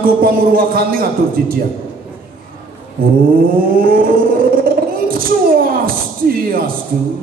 Ku pamurwakan ngatur didia. Om Swastiastu.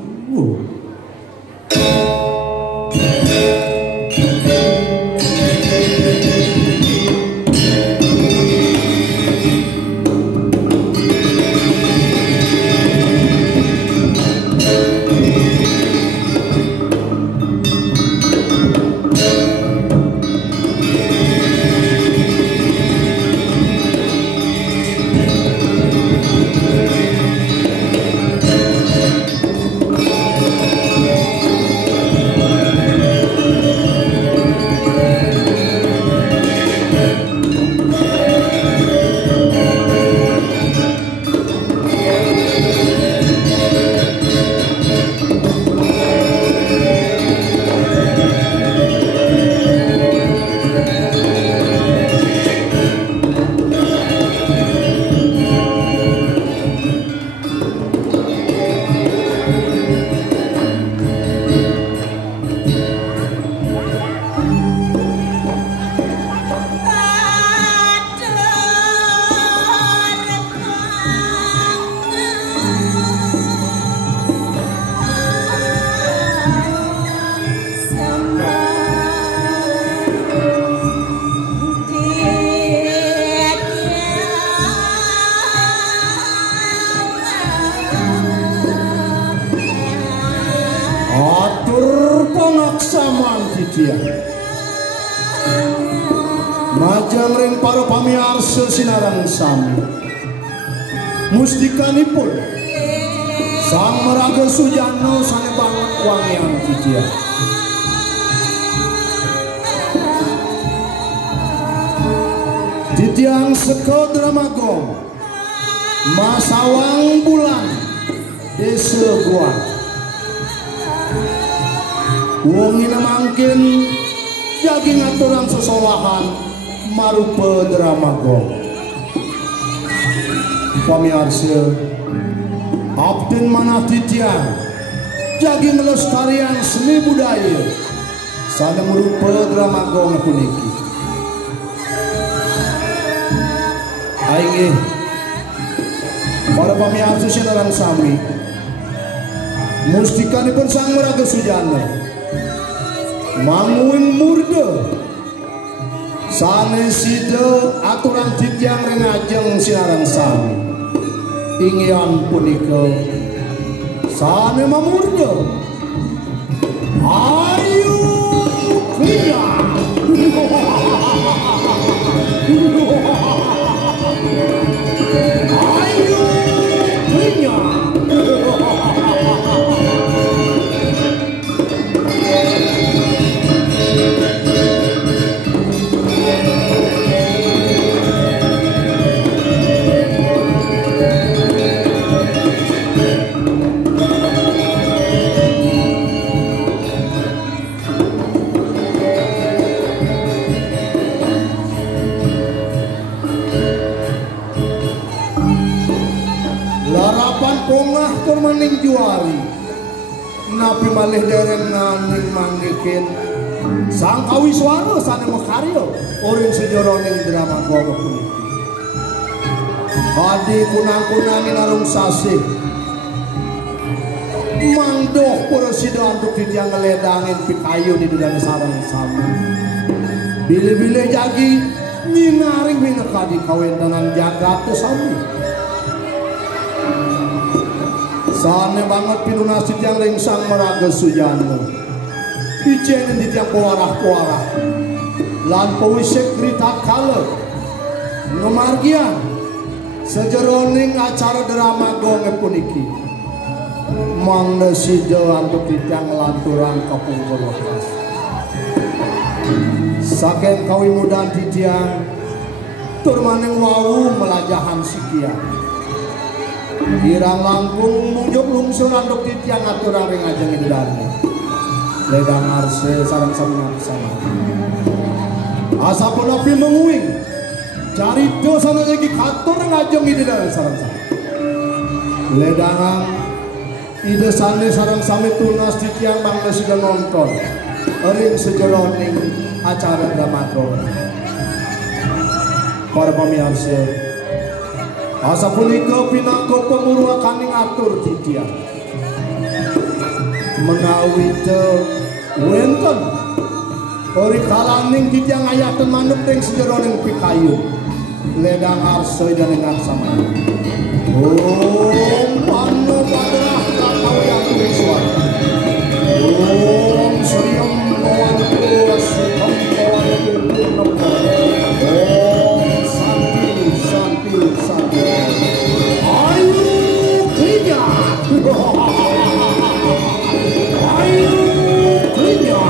Majang ring para pamiarsa sinarang sami mustikanipun Sang Maraga Sujana sane banget wangian didia. Didiang seko Dramagong Masawang bulan desa gua wongina mangkin jagi ngaturan sesawahan marupa Dramagong. Pamiarsa abden manah titian jagi melestarian seni budaya sana merupa Dramagong puniki. Aing para pamiarsa sinarang sami mustikanipun Sang Maraga Sujana mangun murda sane sida aturan titiang rengajeng sinarang sami ingyan punika sane mamurda ayo kuya ayo kuya pongah tur maning juari napi malih dereng naning manggikin Sang Kawiswana sane makarya uring sejroning Dramagong puniki. Kadi kunang-kunangin arung sasih mangdoh para sida untuk ditiang ngeledangin pikayu di dalam sarang sami bile-bile jagi nyinaring minekadi kawentanan jagat sami sane banget pinunasit yang ring Sang Maraga Sujana ijenin di tiang pewarah-pewarah lan pewisik rita kala ngamargian sejeroning acara Dramagong puniki mangda sida untuk di tiang lanturan kapungkur wakas saking kawimudan di tiang turmaning wau melajahan sikian kirang langkung munjuk lungsur anduk titiang aturan ring ajeng idane ledang arse sareng samnya kesana asapun api menguing cari dosa lagi katur ngajeng idane sareng samnya ledangan ide sane sareng sami tunas titiang bangda sudah nonton ring sejeroning acara Dramagong para pamirsa asa punika pinangka pemurwakaning atur titiang menawi wenten ori kalaning titiang ayaten manuk ing sejeroning pikayu ledang arsa dening sama Om Pano Padrah Kakawya Kuriswar Om Sriyam Bawantu Sukam Bawantu Purnapur Om Santi Santi Santi Ayu Kriya Ayu Kriya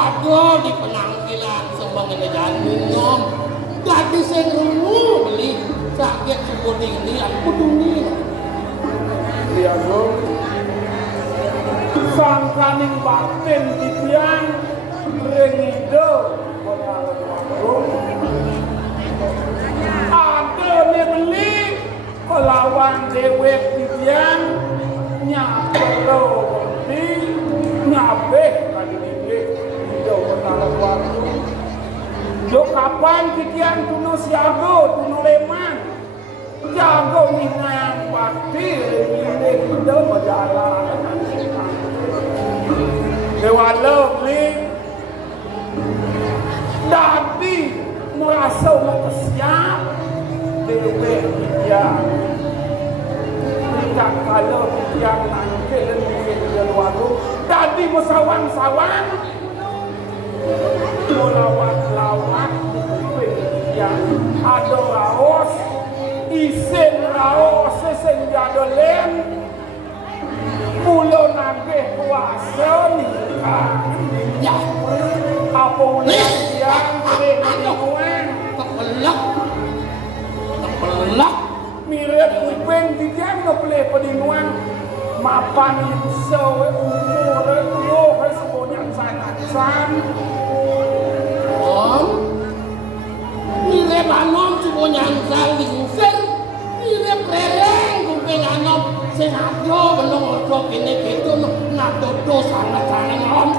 Aduh di penampilan sembang jangan minum. Gadis yang dulu beli sakit sebuding ini aku dunia. Iya dong. Sangkaning batin titian rengido ada nih beli kelawan dewek titian nyapelo di nyabeh kali ini hidup bertalang waktu do kapan titian tuno siago tuno leman jago minang bakti ini hidup berjalan dewa lovely dadi merasa mau siap dewek titian tidak kalau yang nanti mungkin di luar tadi bersawan-sawan melawat-lawat yang ada raos isen raos senjata lem pulau nageh kuasa nikah Ya, apa yang sering diuang kepelak. mirip kuping titian ngepleh pedinuan mapan sewe umur lo harus punya san Om, mirip anom cubo nyangsal lingser, mirip rereng kuping anom sing ajo belum ojo kene gitu ngadodo sangat-sangat om.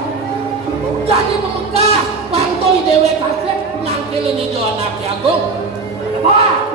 Jadi memegah pantoi dewe kasih nangkil ini jo anak jagung. Wah,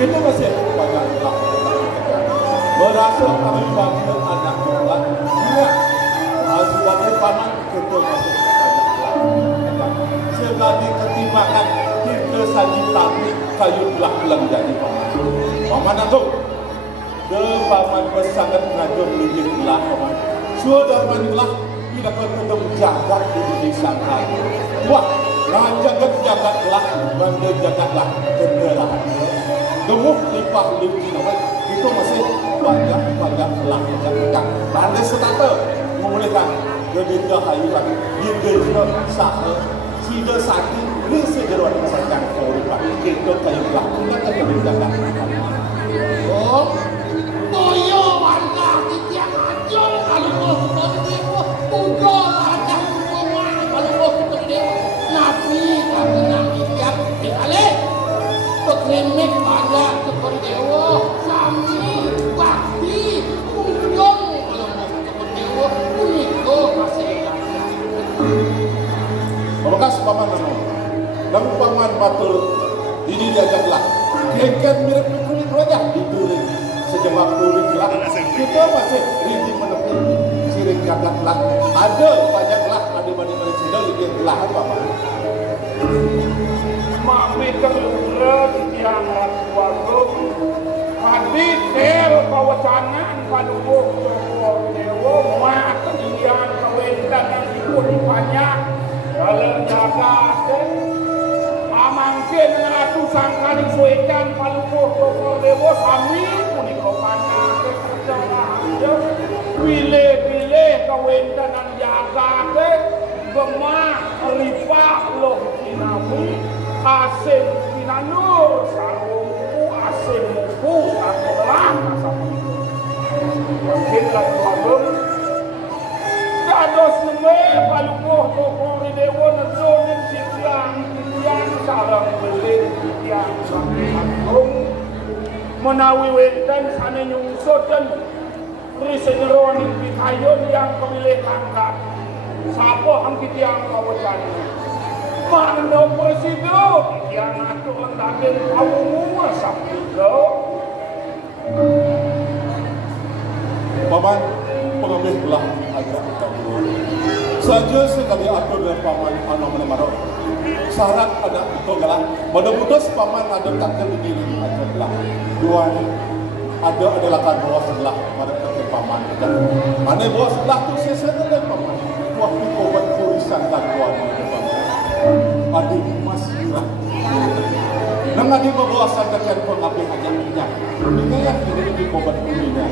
kita masih banyak lah berasa kami bangsa anak kita juga sebagai paman kita masih banyak lah sekali ketimbangan kita saji tapi kayu belah belah jadi paman aku de paman bersangat ngajung lijin belah paman sudah manilah tidak ketemu jagat di sana wah jagat belah benda jagatlah kendaraan gemuk lipat nama itu masih banyak lah yang bandai setata memulihkan ketika hayuan dia sah sida satu ini sejeruan masyarakat korban kita kayu lah kita kebijakan oh toyo warga tiang ajol kalau mau seperti itu udah ada semua kalau mau seperti itu nabi karena hijab dikali pekremek ada seperti itu sami bakti ujung kalau mau seperti itu itu masih bekas paman nama dan paman batul ini diajaklah kengken mirip kulit wajah ditulis sejauh kulit lah kita masih rinci menepi sirik jagat lah ada banyak lah ada banding Cina lebih lah paman mami kelura yang waktu hadit tel kawacanan padugo dewo mak dia pun banyak dalam jaga amangkin ratusan kali suecan palukuh dokor dewa sami punika banyak kerjaan bile-bile kawendanan jaga gemah lipah loh kinami asin kinanur sarungku asin muku sarung mungkin lagi wabung dados neme palukuh dokor dewa nezonin sitiang sarang belit yang agung menawi wenten sana nyungsoten risenyeron pitayun yang pemilih tangga sapa ang kitiang kawajan mano presido yang atur lendagin kamu sapiko Paman pengambil belah agak saja sekali atur dan paman anu menemaro syarat ada itu gelang mudah-mudahan paman ada takkan begini aja belah dua ada adalah kan bawa sebelah pada ke paman mana bawa sebelah tu sesuatu dan paman waktu kobat tulisan dan tuan adik mas murah nang adik bawa sandakan pengabdi aja punya ini ya di kobat dunia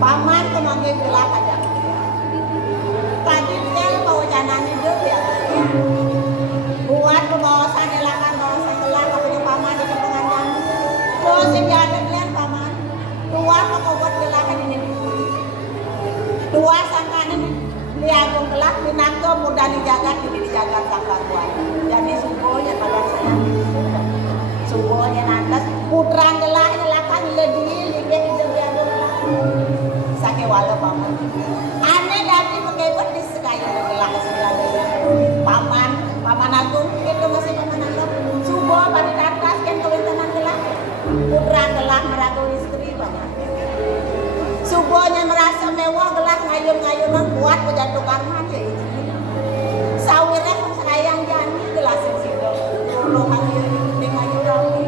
paman kemanggil belah aja tadi tel bawa jalan hidup ya buat kebawasan elakan bawasan gelar punya paman di pengandan terus sejalan kalian paman dua kekobat gelakan ini dua sangkan ini liagung gelak binatang mudah dijaga tidak dijaga sangka tuan jadi subuhnya pada saya subuhnya nanti putraan gelak elakan lebih lihat hidup dia sakit walau paman aneh dari pekebet di sekaya gelak segala paman agung itu masih paman agung subuh pada atas kan kewintanan gelak putraan gelak meragu istri paman subuhnya merasa mewah gelak ngayun-ngayunan kuat menjatuh karman ya itu sawirnya sayang jani gelas sido rohan dengan yurami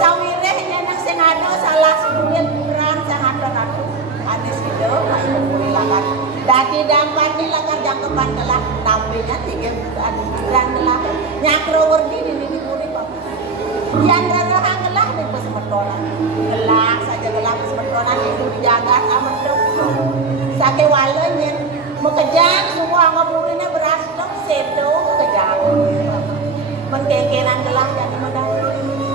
sawirnya nyenang sengado salah sebulan kurang sangat ratu ada sido kayu kulilakan dati dampat ni lakar jangkepan gelak tampilnya 3 bulan gelak nyakro werdi di kuri paman yang rarahang gelak di pesmetoran gelak saja gelak pesmetoran itu dijaga aman dong sake walenya mekejang semua ngapurinnya beras dong sedo mekejang menkekenan gelak jadi modal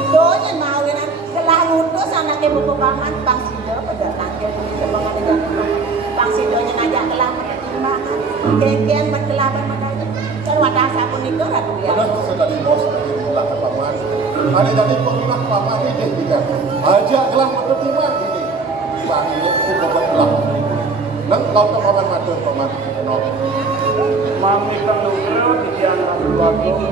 doanya mawinan gelak ngutus anaknya buku paman bang sido pada langkir sebangan jalan bang sidonya ngajak gelak pertimbangan keken bergelaban modalnya kalau ada sabun itu ratu ya udah sekali bos gelak paman ada jadi pengingat paman ini juga ajak gelak pertimbangan ini bang ini aku dapat gelak nang kau tak paman matur paman kenal mami kang lugro titian agung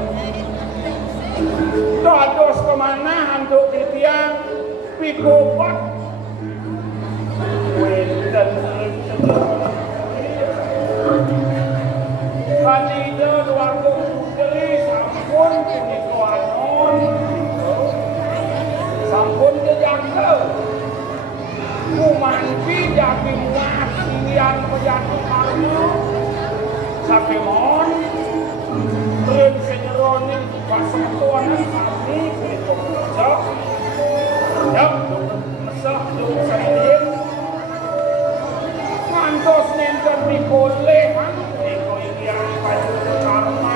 dados kemana untuk titian pikobat wenten kanida duargo sutri sampun puniko anon sampun kejangka kumanti jadi muat yang menjadi karma sakemon ren senyeronin pasatuanan kami kerja kerja siap mesah dong saya ngantos nenter dikolehan iko yang baju karma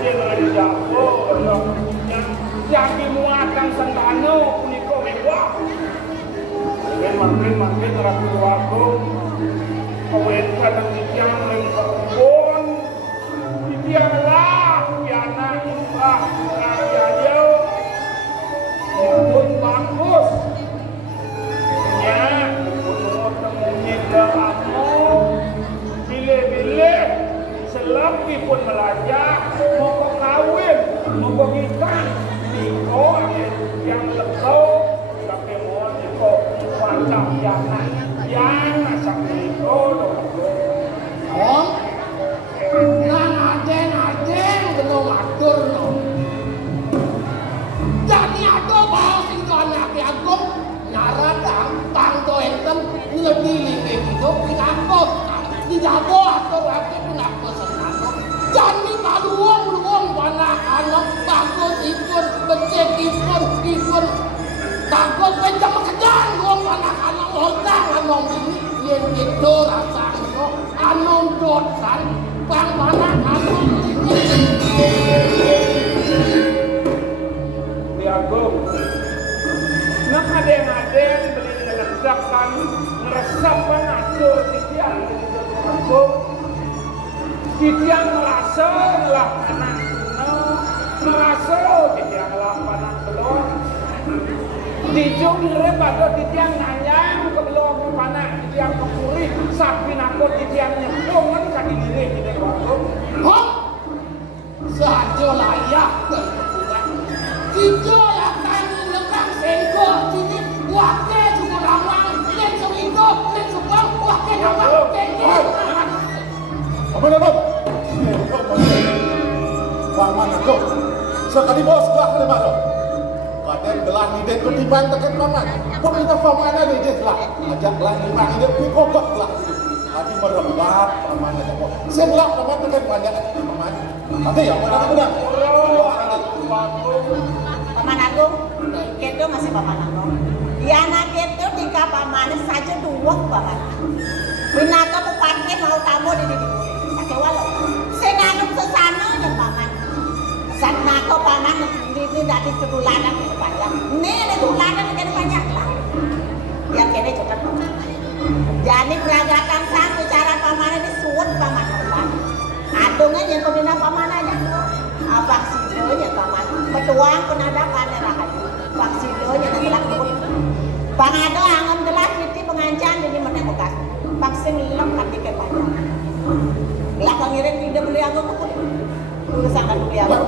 dengan jago yang jadi muatan sentano puniko mewah makin rapi waktu kawin kadang yang lengkapun yang lah yana imbah raya jauh pun bagus ya untuk temunya dalammu bila-bila selagi pun belajar mau kawin mau nikah niko yang lekau tapi mau niko macam yang sakit Om, nang aden belum atur no. Jadi ada bawa sing anake agung nyaradang tangto enten ipun becek ipun takut pencam kejan wong anak-anak otang anong ini yen itu rasanya anong dosan bang anak anong ini Di Agung nak adeng-adeng beli ngeresapan ngeresapan atur titian Agung titian merasa lah anak merasa titian lah anak belum dijung direbat titian nanyang ke belum ke panak titian ke puri sapi nakut titian nyemplung kan kaki diri di Agung hop saja layak Ijo yang tani lekang sengko sini wakil cukup ramang len seminggu len sebang wakil ramang kengkeng apa nama? Paman aku sekali bos gak kena mana kadang gelang ide ketiban tekan paman pemerintah paman ada ide lah ajak gelang lima ide pikobak lah hati merebak paman aja kok sebelah paman tekan banyak paman nanti ya benar-benar Paman Agung, itu masih Paman Agung. Ya anak itu tiga paman saja dua paman. Binatang bupati mau tamu di sini. Sakit walau. Senanuk sesana yang paman. Sanako paman ini dari tuladan yang banyak. Ini tuladan yang banyak lah. Yang kini juga paman. Jadi peragatan sang bicara paman ini suut paman paman. Adungnya yang kau bina paman aja. Vaksinnya paman. Betuang pun ada panen rahayu. Vaksinnya telah pun. Pangado angam telah kita pengancam jadi menemukan. Vaksin lengkap di kepada. Belakang ngirim tidak beli angam pun. Urusan dan beli angam.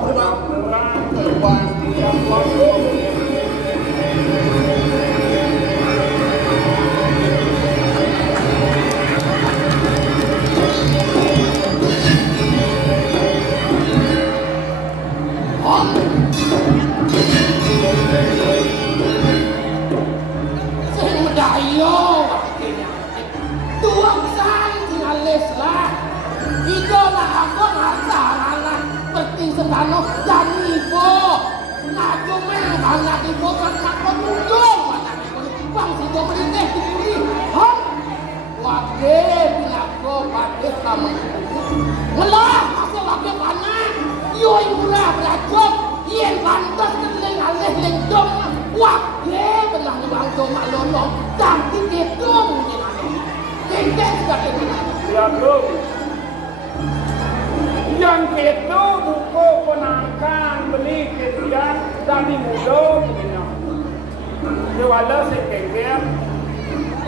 Ayo, tuang san tinggal leslah. Ito na ako ngasaran penting sedano dan ibu. Ngaco meng anak ibu kan makot ujung anak ibu. Bang situ berinteh diburi. Hah? Wakil pinako pakai sama ngelah masuk wakil panas. Yoi murah beracun. Yen pantas keling alih lengdong. Wakil belah nyebang doma lolong. Tapi itu mungkin ada. Kengkeng juga kengkeng. Ya bro. Yang itu buku penangkan beli kesian dari muda begini. Jawala sekengkeng.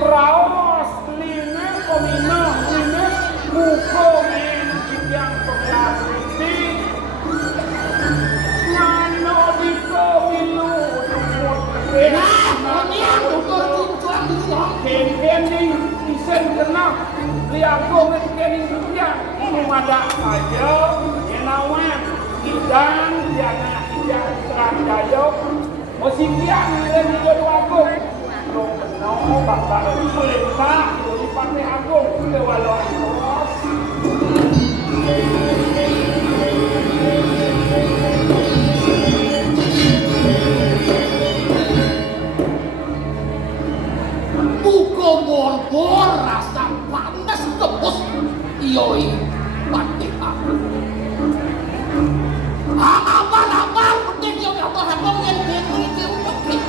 Raos lima komina lima buku men yang pengas ini. Nyano di komilu. Nah, ini yang ukur cincuan di sini. Kengkeng ni isen kena. Liago ngekening dunia. Ada saja nyenawan idang jana idang serang dayok musikian nilai jodoh agung lo kenal bakal pelempak di partai agung kewalau bos buko bor rasa panas tebus yoi pati aku. Abang penting yo abang yang itu penting.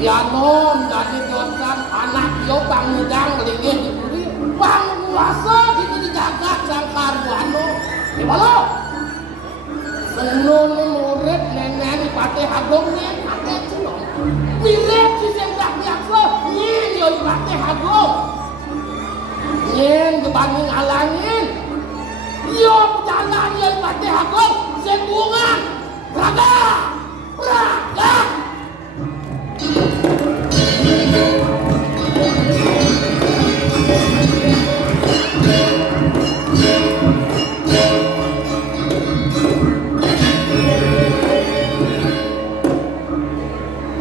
Ya non dari dosan anak yo bang udang lagi dibeli bang kuasa gitu dijaga sangkar buano. Di mana? Senun murid nenek di pati agungnya ada celong. Mirip si sendak biasa nyen yo di pati agung. Nyen dibanding alangin. Yo jalan yo di pati agung sebungan. Raga. Raga.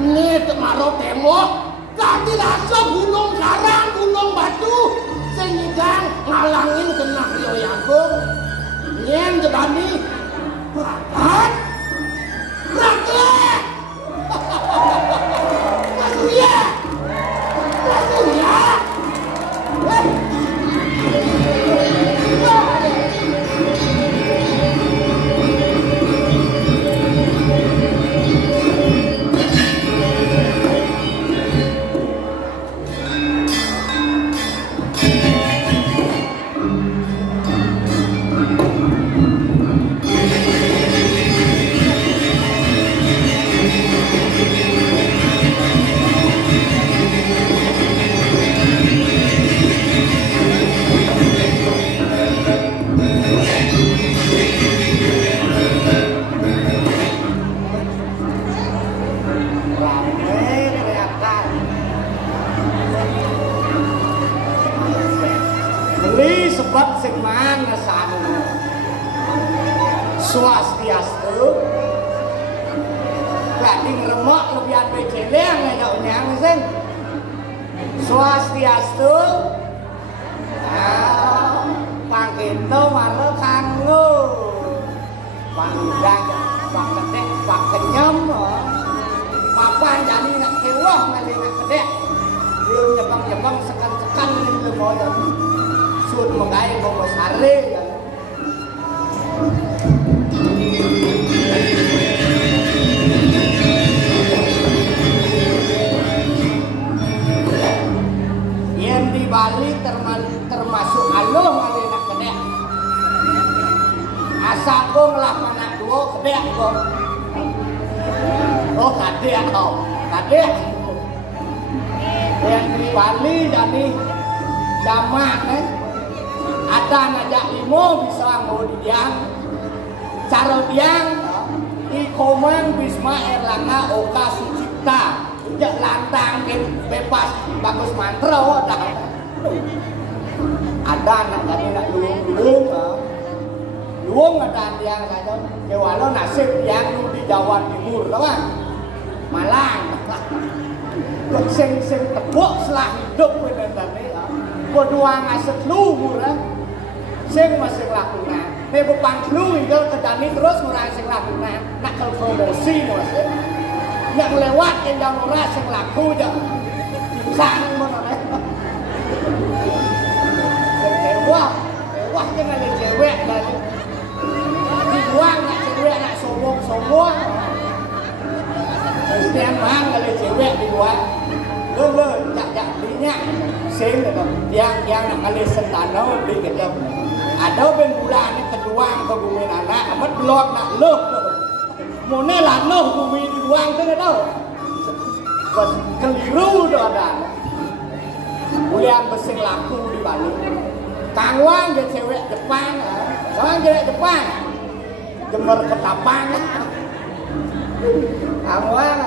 Ini temaro tembok, ganti rasa gunung karang, gunung batu, senyidang ngalangin kena yo yagung, nyen jebani, berangkat. Swastiastu. Berarti ngeremok lebihan bejeleng ya nyang sing. Swastiastu. Pangkito malah kanggo. Panggang, pangketek, pangkenyem. Papan jani nak kewah ngali nak kedek. Dia nyebang-nyebang sekan-sekan ni mau jadi. Sud mengai mau sare ya. Yang di Bali termasuk aloh ngali nak kedek. Asa kong lah mana dua kedek kong. Oh kadek tau, kadek. Yang di Bali jadi jamak ada ngajak limo bisa mau diang cara diang Ikomang Bisma Erlangga Oka Sucipta jak lantang bebas bagus mantra dah ada nak jadi nak luung ada diang saja kewalo nasib diang di Jawa Timur kan Malang sing tebuk selah hidup bener tadi berdua ngasih luhur sing masih lakukan ini bukan lu itu kedani terus ngurang sing lakukan nak ke promosi masih yang lewat yang ngurang sing laku aja sang mana wah jangan ada cewek dari dibuang nak cewek nak sombong Setiap bang ada cewek dibuang lo jak belinya sing yang nak kali sentano beli kejam ada ben bulan ni kedua ke bumi anak amat blok nak loh mone lah loh bumi dibuang tu dah pas keliru dah ada bulan besing laku di Bali kangwang ke cewek Jepang orang cewek Jepang jemur ketapang kangwang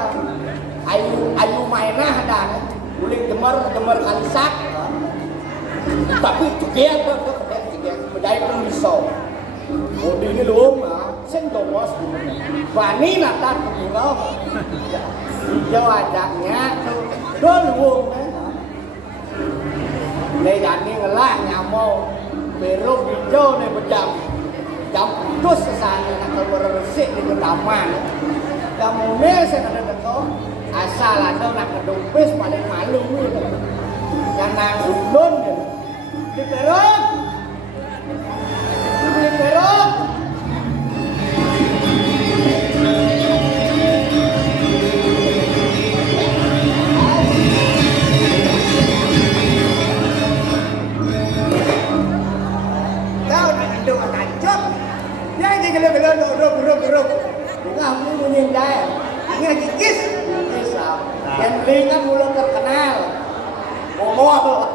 ayu mainah dan guling jemur kalisak tapi juga tu bedai pun bisa bodi ni luang sen dolos bani natar pulau hijau adanya tu luang ni jani ngelah nyamau beruk hijau ni berjam jam putus sesana nak beresik di taman kamu ni saya kena dekau asal ada nak kedumpis paling malu ni yang nang ulun di perut kamu menyintai ingat kikis yang ringan mulai terkenal ngomong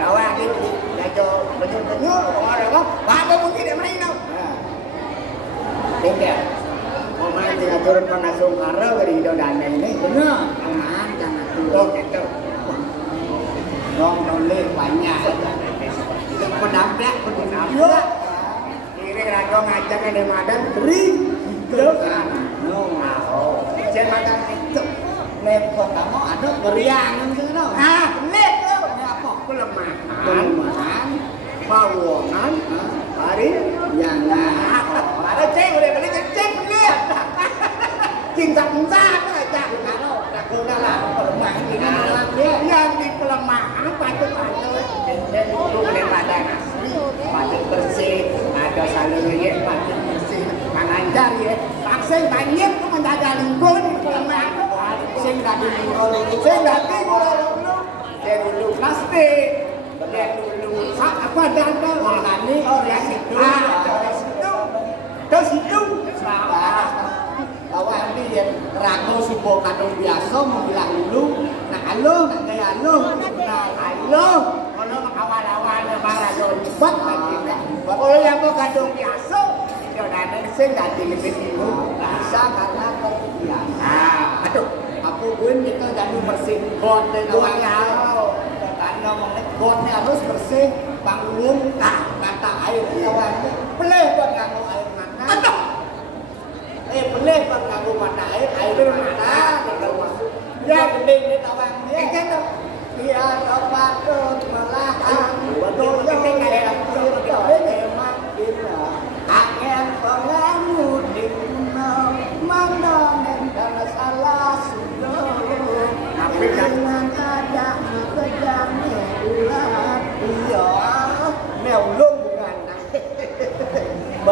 kawan ini jago benyur-benyur orang apa mungkin dia main tau tinggal mau main tinggal turun panasung karo dari hidau dana ini bener aman jangan turun gitu dong banyak pendamping ini raga ngajak ada madan kering gitu kan jen madan itu lem kok kamu ada beriang gitu no lem tuh apa kelemahan pawongan hari yang ada cek udah beli cek lihat cinta aja kalau aku lah kelemahan ini yang di kelemahan patut dan itu boleh badan patut bersih ada salurnya patut bersih mengajar ya vaksin banyak tuh menjaga lingkungan kelemahan sing dadi dulu plastik dan dulu apa dan ini orang situ terus itu bahwa ini rago subuh kadang biasa membilang dulu nah aloh nak gaya aloh kalau awal-awal marah jauh cepat kalau yang mau kadang biasa itu ada sing dadi lebih dulu bisa karena terbiasa aduh aku pun kita jadi bersih got dan kawan karena mengenai gotnya harus bersih panggung kata air kawan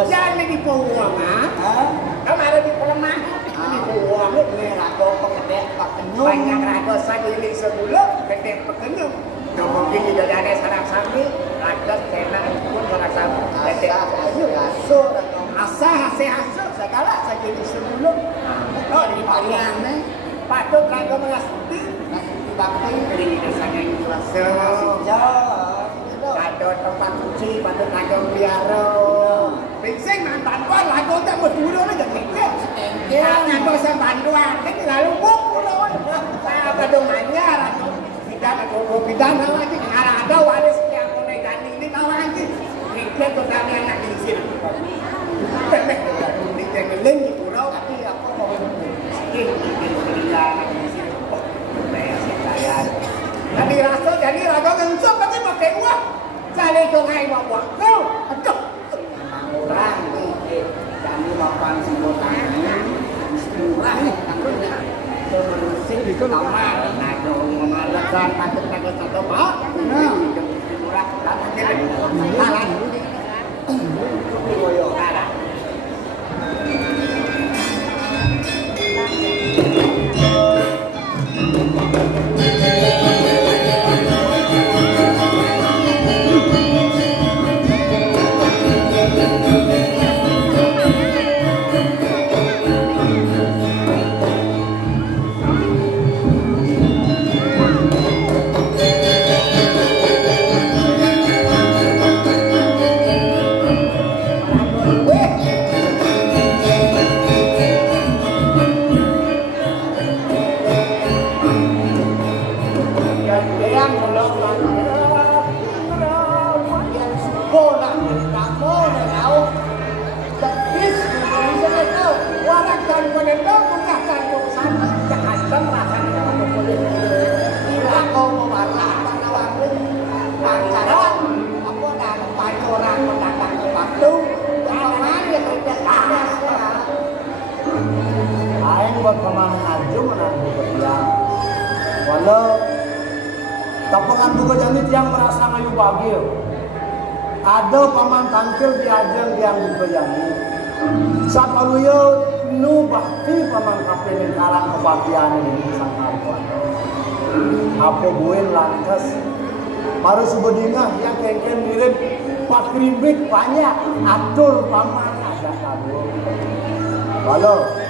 Jangan di puang kamu ada di pelemah di puang ini rago pegedek pekenyum banyak rago sadili sebelum gede pekenyum mungkin tidak ada sarang sapi rago tenang pun sarang sapi gede pekenyum asa segala sadili sebelum oh di parian patut rago mengasih bakti dari desanya itu ada tempat suci patut rago biaro Bingsing mantan gua lagu tak berdua aja kecil. Karena gua bantuan, ini lalu pulau. Saya pedomannya lagu bidang lagi ada waris yang mulai ini tahu lagi. Kita tuh kami anak di sini. Di keliling di pulau tapi aku mau skin di anak di sini. Saya Jadi rasa jadi raga ngencok pasti pakai uang. Saya dongai bawa kau. Aduh. Orang ini kami makan semuanya murah nih takutnya terusing di kamar ada mengalakan takut satu pak murah datang jalan buat paman aja menantu kerja. Walau tapangan buka janit yang merasa ngayu bagil. Ada paman tangkil diajeng yang buka janit. Sapaluyo nu bakti paman kapelin karang kebaktian ini sangkapan. Apa buin lantas baru sebedingah yang kengken mirip pak krimbik banyak atur paman ada kabur. Walau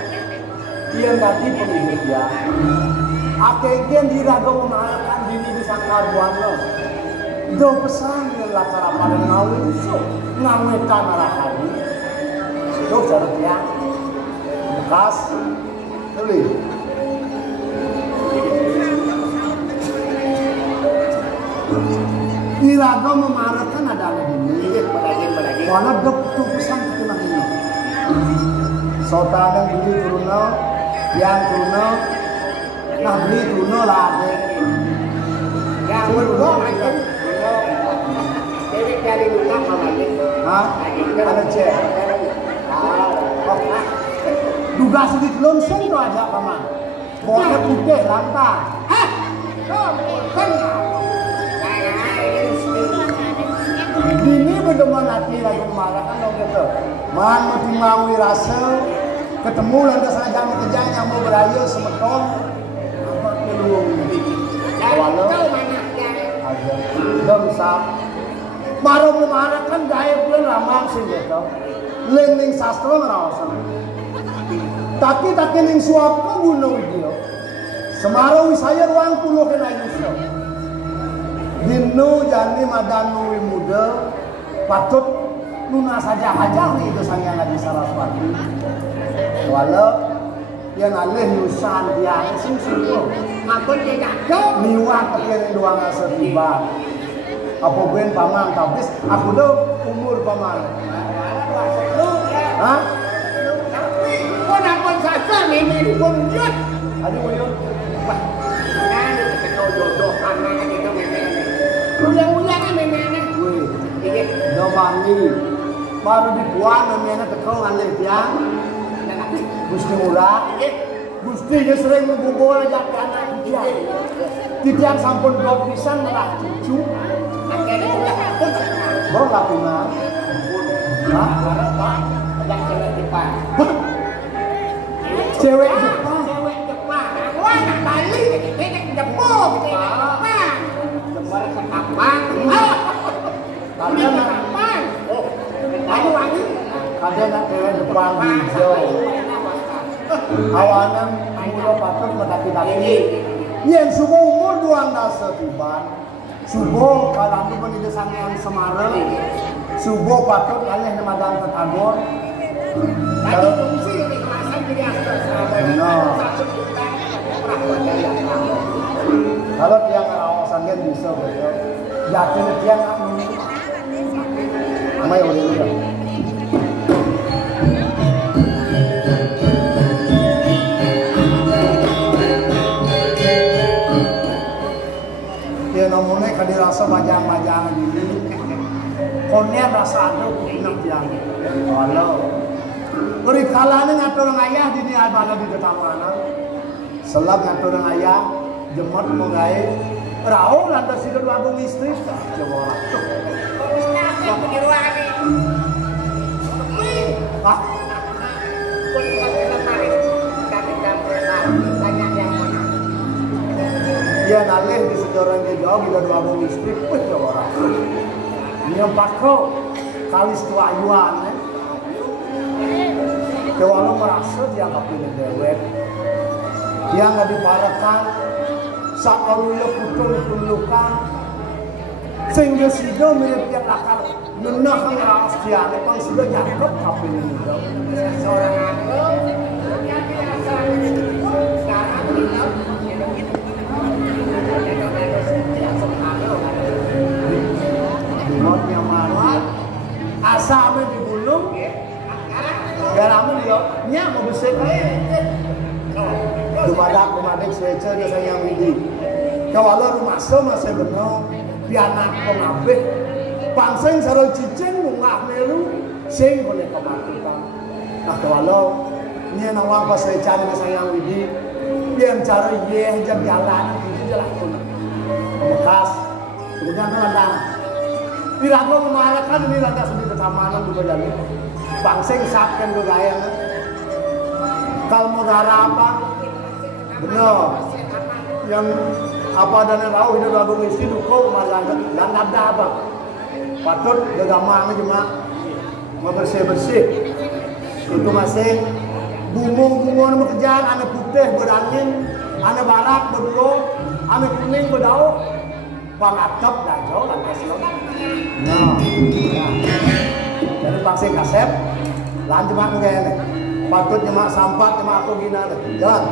dia nanti pemilik ya. Akhirnya diraga mengalahkan dini di sangkar buana. Do pesan yang latar pada ngawi so ngawetan arah kali. Do syarat ya. Bekas beli. Diraga memarahkan ada dini. Karena do tu pesan itu namanya. Sota yang beli turunnya, yang turunnya, nah beli turunnya lagi. Yang berdua macam, jadi dari rumah lagi. Hah? Ada cek. Duga sedikit longseng tu aja paman. Boleh putih lantai. Hah? Kan? Dini berdeman hati lagi marah kan dong gitu. Man mesti maui rasa ketemu lantas aja kerja yang mau berayu semeton apa keluar walau ada demsap baru memarah kan gaya bulan ramang sih gitu lending sastra merasa tapi ning suap gunung dia semarau saya ruang puluh kena yusuf dinu jani madanu muda patut Luna saja hajar itu sang yang di Saraswati. Walau yang alih nusan dia sungguh. Ngapun dia jago. Niwak pakai dua ngasih tiba. Apa ben paman tabis aku do umur paman. Hah? Kau nak saja ini pun yut. Aduh yut. Nah, kita jodoh anak itu memang. Ulang-ulang memang. Wih, ini do mandi. Baru dibuat namanya tekau alih tiang. Gusti mula. Gustinya sering menggugol aja ke anak dia. Tiang sampun dua pisan merah cucu. Baru lakukan. Hah? wangi. Ada nak cewek depan hijau. Awanan mula patut mendaki-daki. Yen subuh umur duang dasa tiban. Subuh kalau anu pendidik sangean Semarang. Subuh patut alih nama dalam tetangor. Tadi fungsi ini kelasan jadi kalau tiang kawasan kan bisa betul. Yakin tiang anu. Amai oleh juga. Dia nomornya kan dirasa bajang-bajang gini. Konnya rasa ada enak yang. Walau. Beri kalanya ngatur ayah di ni ada di tetamanan. Selap ngatur ayah jemot mengai. Rau lantas hidup agung istri. Coba orang. Ah. Dia nalih di sejarah dia jauh bila dua agung istri. Wih coba orang. Dia pakau kalis tua ayuan. Walau merasa dianggap ini dewek, dia nggak diparakan, saat lalu ia putul-pulukan, sehingga sido mirip yang lakar nenah yang rawas dia, nepang sudah jatuh tapi ini juga. Seorang aku yang biasa sekarang bilang dimotnya marah, asalnya digulung. Garamu dia, nya mau bersih. Dumadak secer dia sayang ini. Kalau rumah sama saya benar, pianak pengabeh, pangseng sarau cicing munggah meru, sing boleh kematikan. Nah kalau nya nawang pas saya cari sayang ini, pian cara ye jam jalan itu jelas pun. Bekas, kemudian landang. Tidak mau memarahkan ini lantas di ketamanan juga jadi. Bangseng sakkan bergaya. Kalau mau darah apa? Benar. Yang apa dan tahu hidup lagu istri duko malah dan ada apa? Patut gagamang cuma mau bersih. Itu masih bungung kerjaan ane putih berangin, ane barak berdua, ane kuning berdaun, pangatap dah jauh lantas lagi. Nah. Jadi pangsing kasep, lanjut mak ngene. Patut nyemak sampat nyemak aku gina. Jalan.